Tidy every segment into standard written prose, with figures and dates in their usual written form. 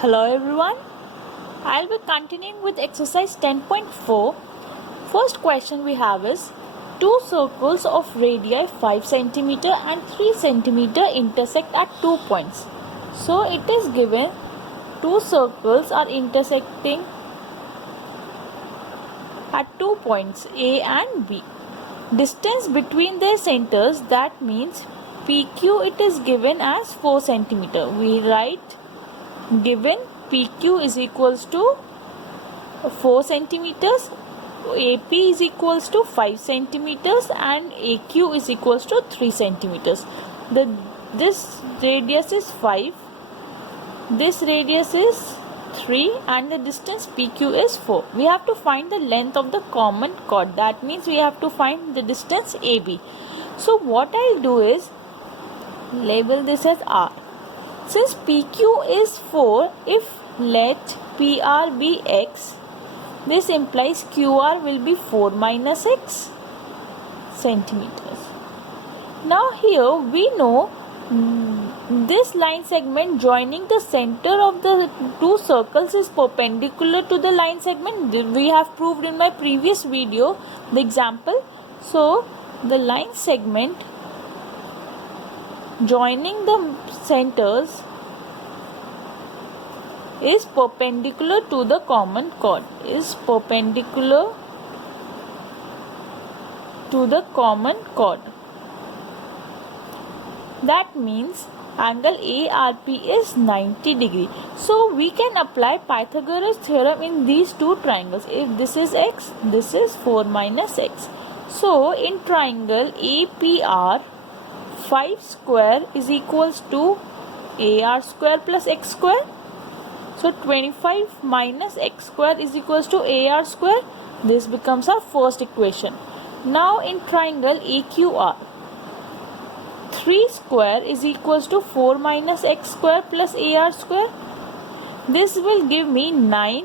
Hello everyone, I'll be continuing with exercise 10.4. First question we have is, two circles of radii 5 cm and 3 cm intersect at 2 points. So it is given two circles are intersecting at 2 points A and B. Distance between their centers, that means PQ, it is given as 4 cm. We write given PQ is equals to 4 centimeters, AP is equals to 5 centimeters and AQ is equals to 3 centimeters. This radius is 5, this radius is 3 and the distance PQ is 4. We have to find the length of the common chord, that means we have to find the distance AB. So what I'll do is label this as R. Since PQ is 4, if let PR be X, this implies QR will be 4 minus X centimeters. Now here we know this line segment joining the center of the two circles is perpendicular to the line segment. We have proved in my previous video the example. So the line segment joining the centers is perpendicular to the common chord, That means angle ARP is 90 degree. So we can apply Pythagoras theorem in these two triangles. If this is X, this is 4 minus X. So in triangle APR, 5 square is equals to AR square plus X square. So 25 minus X square is equals to AR square. This becomes our first equation. Now in triangle AQR, 3 square is equals to 4 minus X square plus AR square. This will give me 9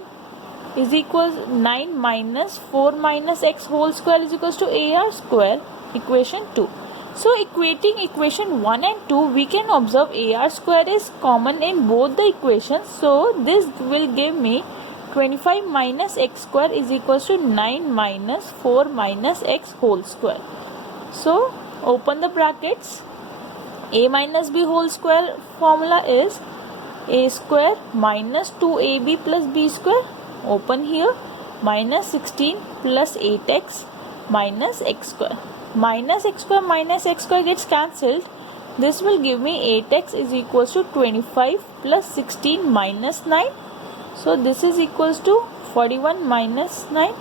is equals 9 minus 4 minus X whole square is equals to AR square, equation 2. So equating equation 1 and 2, we can observe AR square is common in both the equations. So this will give me 25 minus X square is equals to 9 minus 4 minus X whole square. So open the brackets. A minus B whole square formula is A square minus 2AB plus B square. Open here. Minus 16 plus 8X minus X square. Minus X square gets cancelled. This will give me 8X is equals to 25 plus 16 minus 9. So this is equals to 41 minus 9.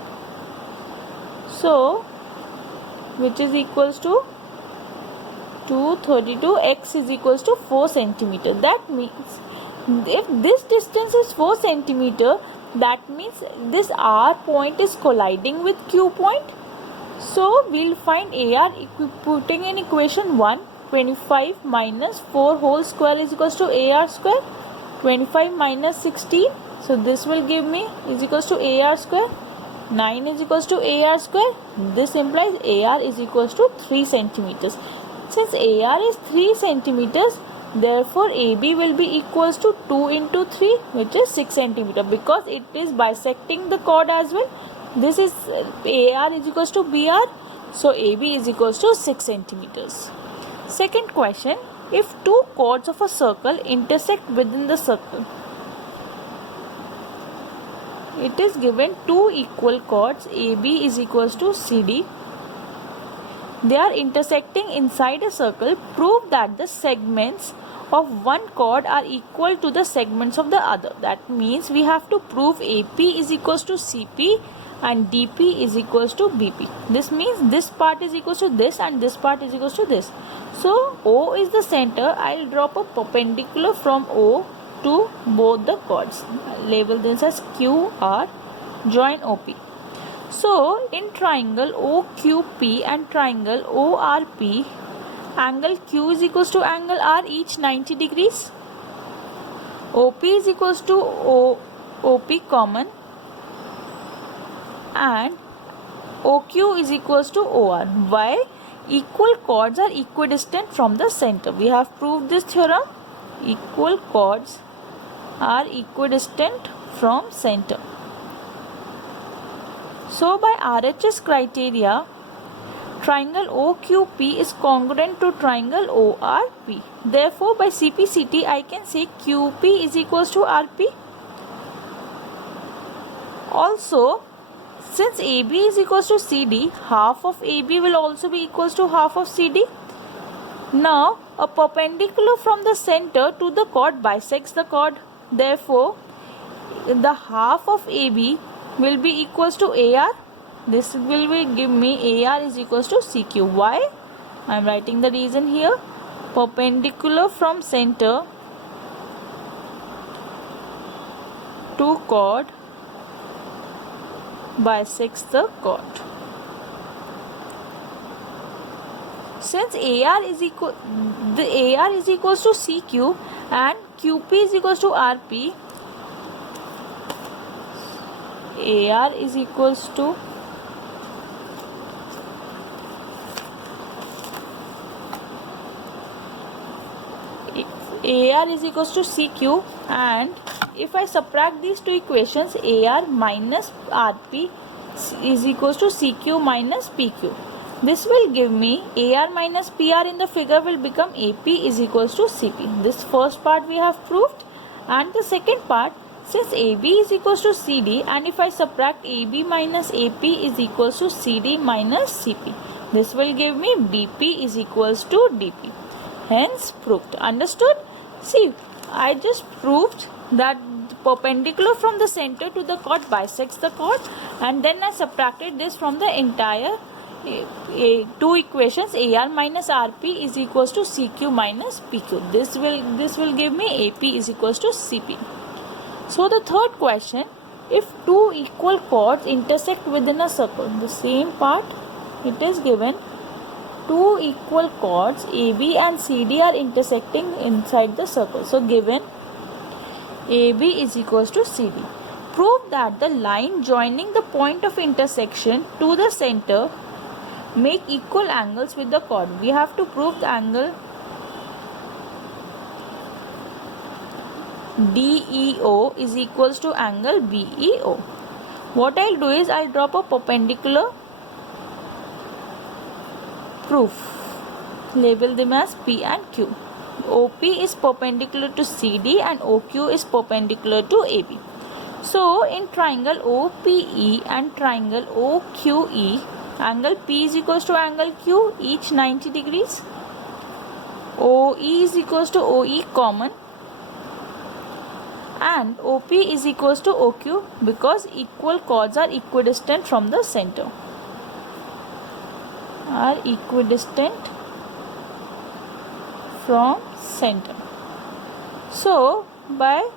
So which is equals to 232. X is equals to 4 centimeter. That means if this distance is 4 centimeter, that means this R point is colliding with Q point. So we'll find AR putting in equation 1, 25 minus 4 whole square is equals to AR square, 25 minus 16. So this will give me is equals to AR square, 9 is equals to AR square. This implies AR is equals to 3 centimeters. Since AR is 3 centimeters, therefore AB will be equals to 2 into 3, which is 6 centimeter, because it is bisecting the chord as well. This is AR is equals to BR, so AB is equals to 6 centimeters. Second question, if two chords of a circle intersect within the circle, it is given two equal chords AB is equals to CD. They are intersecting inside a circle. Prove that the segments of one chord are equal to the segments of the other. That means we have to prove AP is equals to CP and DP is equals to BP. This means this part is equals to this and this part is equals to this. So O is the center. I'll drop a perpendicular from O to both the chords. Label this as QR. Join OP. So in triangle OQP and triangle ORP, angle Q is equals to angle R, each 90 degrees. OP is equals to OP common, and OQ is equals to OR. Why? Equal chords are equidistant from the center. We have proved this theorem. Equal chords are equidistant from center. So by RHS criteria, triangle OQP is congruent to triangle ORP. Therefore, by CPCT, I can say QP is equals to RP. Also, since AB is equals to CD, half of AB will also be equals to half of CD. Now, a perpendicular from the center to the chord bisects the chord. Therefore, the half of AB will be equals to AR. This will be give me AR is equals to CQ. Why? I am writing the reason here. Perpendicular from center to chord bisects the chord. Since AR is equals to CQ and QP is equals to RP, AR is equals to CQ, and if I subtract these two equations, AR minus RP is equals to CQ minus PQ. This will give me AR minus PR in the figure will become AP is equals to CP. This first part we have proved, and the second part, since AB is equals to CD, and if I subtract AB minus AP is equals to CD minus CP, this will give me BP is equals to DP. Hence proved. Understood? See, I just proved that perpendicular from the center to the chord bisects the chord, and then I subtracted this from the entire two equations. AR minus RP is equals to CQ minus PQ. This will give me AP is equals to CP. So the third question, if two equal chords intersect within a circle, the same part it is given, two equal chords AB and CD are intersecting inside the circle. So given AB is equals to CD. Prove that the line joining the point of intersection to the center make equal angles with the chord. We have to prove the angle DEO is equals to angle BEO. What I'll do is I'll drop a perpendicular proof. Label them as P and Q. OP is perpendicular to CD and OQ is perpendicular to AB. So in triangle OPE and triangle OQE, angle P is equals to angle Q, each 90 degrees. OE is equals to OE common, and OP is equals to OQ because equal chords are equidistant from the center. Are equidistant from center. So by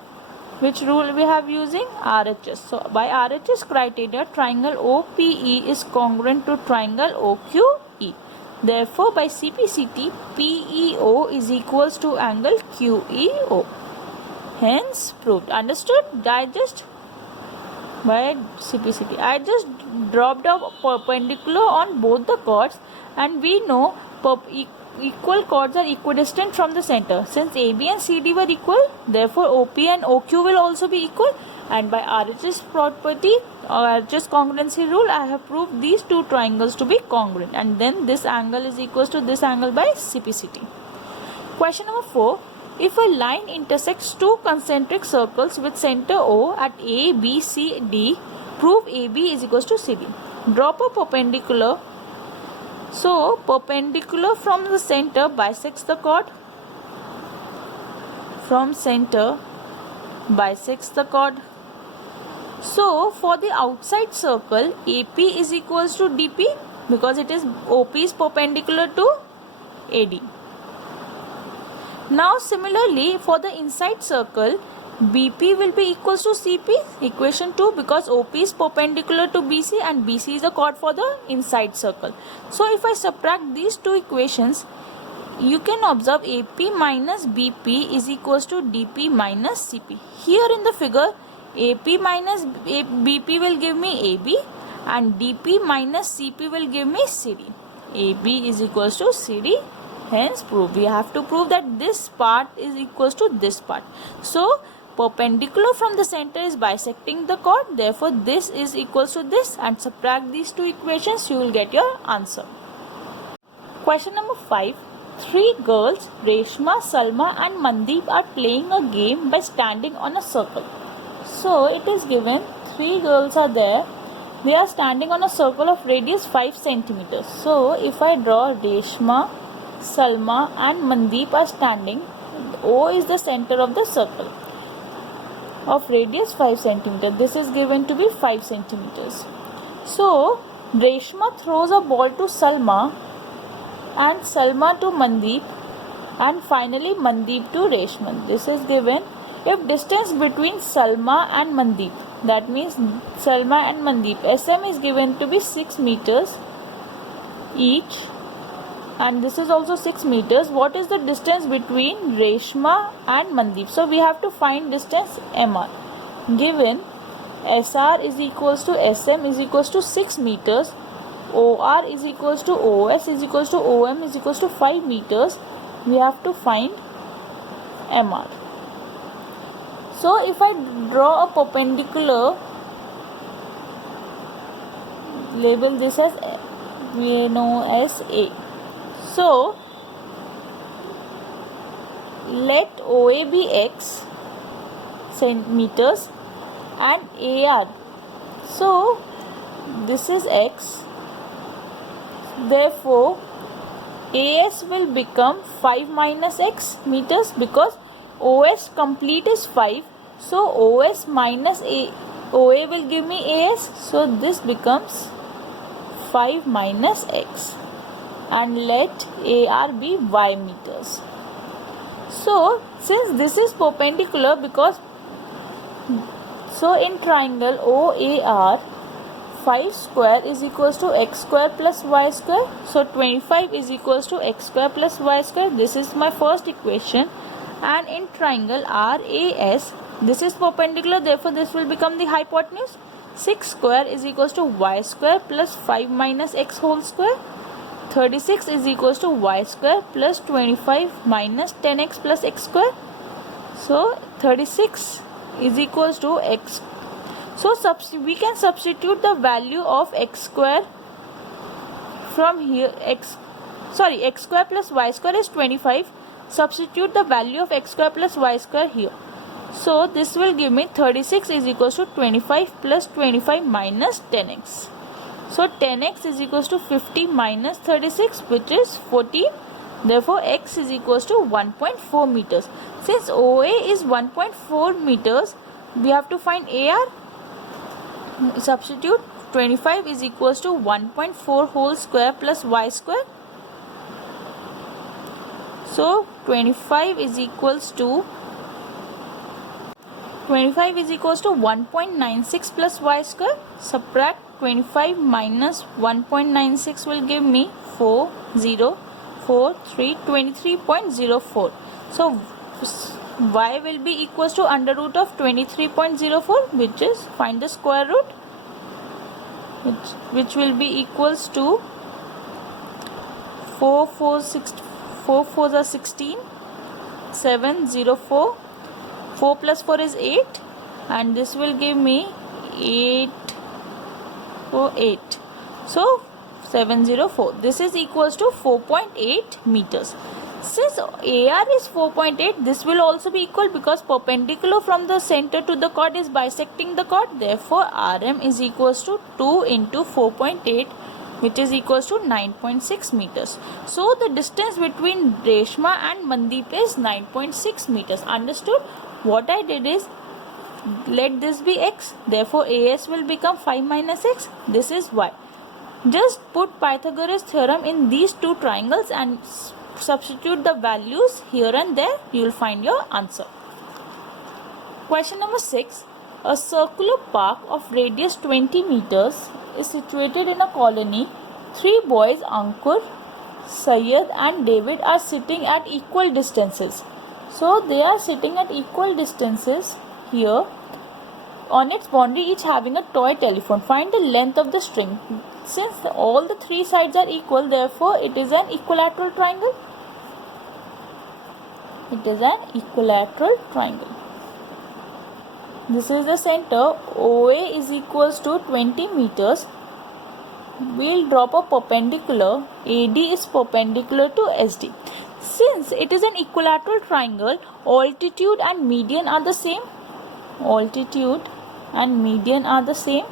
which rule we have using? RHS. So by RHS criteria, triangle OPE is congruent to triangle OQE. Therefore by CPCT, PEO is equals to angle QEO. Hence proved. Understood? By CPCT, I just dropped a perpendicular on both the chords, and we know equal chords are equidistant from the center. Since AB and CD were equal, therefore OP and OQ will also be equal, and by RHS property or RHS congruency rule, I have proved these two triangles to be congruent, and then this angle is equals to this angle by CPCT. Question number 4. If a line intersects two concentric circles with center O at A, B, C, D, prove AB is equals to CD. Drop a perpendicular. So perpendicular from the center bisects the chord. From center bisects the chord. So for the outside circle, AP is equals to DP because it is OP is perpendicular to AD. Now similarly for the inside circle, BP will be equals to CP, equation 2, because OP is perpendicular to BC and BC is the chord for the inside circle. So if I subtract these two equations, you can observe AP minus BP is equals to DP minus CP. Here in the figure, AP minus BP will give me AB and DP minus CP will give me CD. AB is equals to CD. Hence prove. We have to prove that this part is equals to this part. So perpendicular from the center is bisecting the chord. Therefore, this is equals to this, and subtract these two equations, you will get your answer. Question number 5. Three girls, Reshma, Salma and Mandeep, are playing a game by standing on a circle. So, it is given three girls are there. They are standing on a circle of radius 5 centimeters. So, if I draw Reshma, Salma and Mandeep are standing, O is the center of the circle of radius 5 centimeters. This is given to be 5 centimeters. So, Reshma throws a ball to Salma and Salma to Mandeep and finally Mandeep to Reshma. This is given if distance between Salma and Mandeep, that means Salma and Mandeep, SM is given to be 6 meters each, and this is also 6 meters. What is the distance between Reshma and Mandeep? So we have to find distance MR. Given SR is equals to SM is equals to 6 meters, OR is equals to OS is equals to OM is equals to 5 meters, we have to find MR. So if I draw a perpendicular, label this as we know as A. So let OA be X centimeters and AR. So this is X. Therefore AS will become 5 minus X meters because OS complete is 5. So OS minus OA will give me AS. So this becomes 5 minus X. And let AR be Y meters. So since this is perpendicular, because so in triangle OAR, 5 square is equals to X square plus Y square. So 25 is equals to X square plus Y square. This is my first equation. And in triangle RAS, this is perpendicular, therefore this will become the hypotenuse. 6 square is equals to Y square plus 5 minus X whole square. 36 is equals to Y square plus 25 minus 10X plus X square. So 36 is equals to X. So we can substitute the value of X square from here. X square plus Y square is 25. Substitute the value of X square plus Y square here. So this will give me 36 is equals to 25 plus 25 minus 10X. So 10X is equals to 50 minus 36, which is 14. Therefore X is equals to 1.4 meters. Since OA is 1.4 meters, we have to find AR. Substitute 25 is equals to 1.4 whole square plus Y square. So 25 is equals to 1.96 plus Y square. Subtract 25 minus 1.96 will give me 23.04. So Y will be equals to under root of 23.04, which is find the square root, which will be equals to 4 4s are 16, 704, 4 plus 4 is 8, and this will give me 8. So 704. This is equals to 4.8 meters. Since AR is 4.8, this will also be equal because perpendicular from the center to the chord is bisecting the chord. Therefore, RM is equals to 2 into 4.8, which is equals to 9.6 meters. So, the distance between Reshma and Mandeep is 9.6 meters. Understood? What I did is, let this be X. Therefore, AS will become 5 minus X. This is Y. Just put Pythagoras theorem in these two triangles and substitute the values here and there. You will find your answer. Question number 6. A circular park of radius 20 meters is situated in a colony. 3 boys, Ankur, Syed and David, are sitting at equal distances. So they are sitting at equal distances here. On its boundary, each having a toy telephone. Find the length of the string. Since all the 3 sides are equal, therefore it is an equilateral triangle. It is an equilateral triangle. This is the center. OA is equals to 20 meters. We'll drop a perpendicular. AD is perpendicular to SD. Since it is an equilateral triangle, altitude and median are the same. Altitude and median are the same.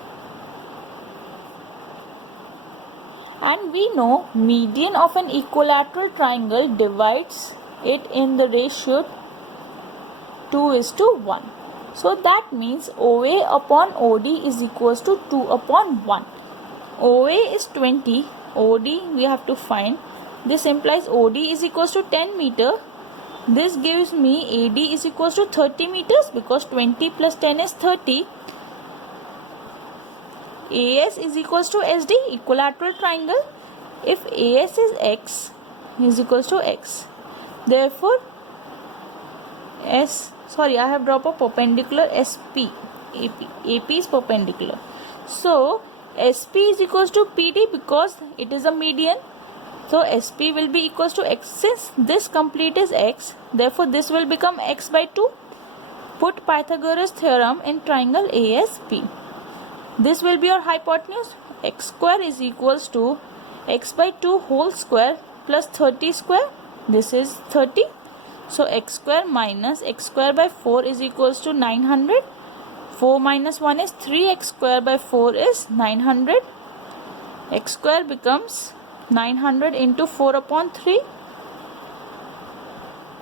And we know median of an equilateral triangle divides it in the ratio 2:1. So that means OA upon OD is equals to 2 upon 1. OA is 20, OD we have to find. This implies OD is equals to 10 meter. This gives me AD is equals to 30 meters because 20 plus 10 is 30. AS is equals to SD, equilateral triangle. If AS is X is equals to X. Therefore, I have dropped a perpendicular SP. AP is perpendicular. So, SP is equals to PD because it is a median. So, SP will be equals to X. Since this complete is X, therefore this will become X by 2. Put Pythagoras theorem in triangle ASP. This will be your hypotenuse. X square is equals to X by 2 whole square plus 30 square. This is 30. So, X square minus X square by 4 is equals to 900. 4 minus 1 is 3. X square by 4 is 900. X square becomes 900 into 4 upon 3.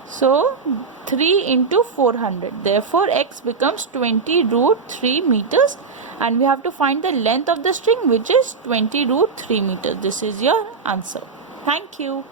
So, 3 into 400. Therefore, X becomes 20 root 3 meters. And we have to find the length of the string, which is 20 root 3 meters. This is your answer. Thank you.